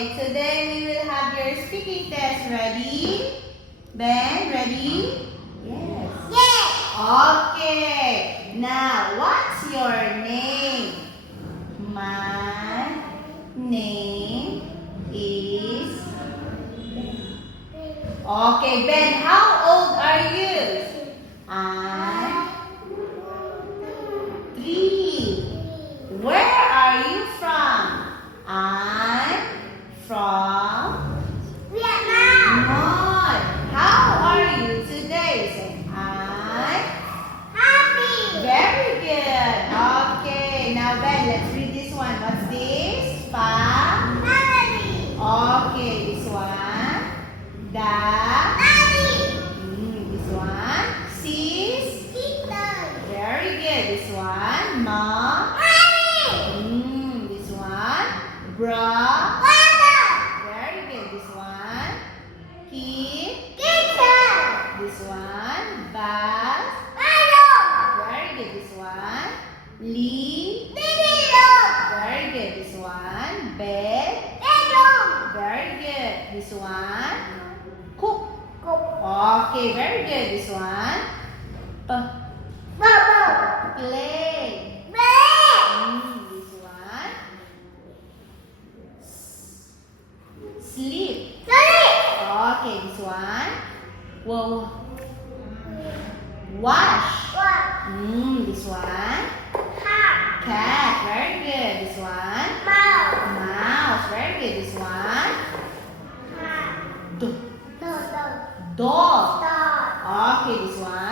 Okay, today we will have your speaking test. Ready? Ben, ready? Yes. Yes. Okay. Now, what's your name? My name is... Okay, Ben, how old are you? I'm 3. Where are you from? I'm from Vietnam. Good. How are you today? Say, I'm Happy. very good. Okay, now Ben, let's read this one. What's this? Family. Okay, this one. Daddy. This one. Sis. Sister. Very good. This one. Mom. Mommy. This one. Bra. Father. Very good. This one. Kid. Teacher. This one. Bus. Hello. Very good. This one. Lee. Video. Very good. This one. Bed. Bedroom. Very good. This one. Cook. Cook. Okay. Very good. This one. Bubble. Play. Bed. This one. Sleep. Sleep. Okay. This one. Whoa. Wash. What? This one. Cat. Cat. Very good. This one. Mouse. Mouse. Very good. This one. Cat. D- Dog. Dog. Dog. Okay. This one.